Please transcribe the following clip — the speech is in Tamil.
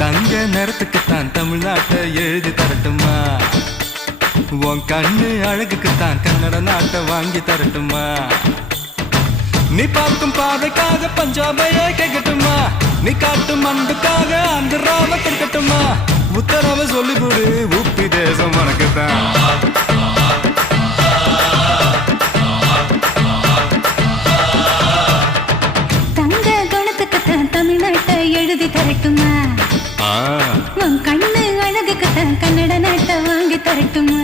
தங்க நிறத்துக்குத்தான் தமிழ்நாட்டை எழுதி தரட்டுமா? உன் கண்ணு அழகுக்குத்தான் கன்னட நாட்டை வாங்கி தரட்டுமா? நீ பார்க்கும் பார்வைக்காக பஞ்சாபையே கேட்கட்டுமா? நீ காட்டும் அன்புக்காக ஆந்திராவை கேட்கட்டுமா? உத்தரவை சொல்லிவிடு, உப்பி தேசம் உனக்குத்தான். தங்க குணத்துக்குத்தான் தமிழ்நாட்டை எழுதி தரட்டுமா? உன் கண்ணு அழகுக்குத்தான் கன்னட நாட்டை வாங்கி தரட்டுமா?